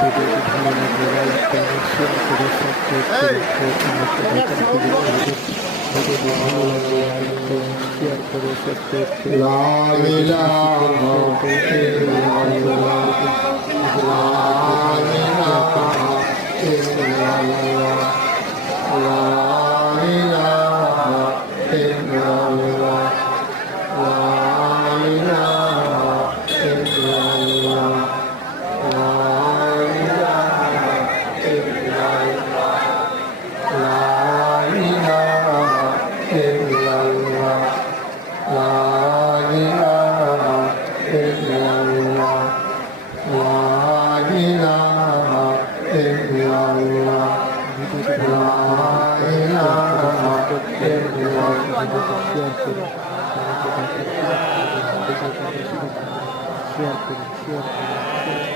ভিডিওটি ভালো লাগলে লাইক কমেন্ট শেয়ার করে সাবস্ক্রাইব করুন ও আমাকে নতুন করে ভিডিওটি ভালো লাগলে লাইক কমেন্ট শেয়ার করে সাবস্ক্রাইব করুন শেয়ার করুন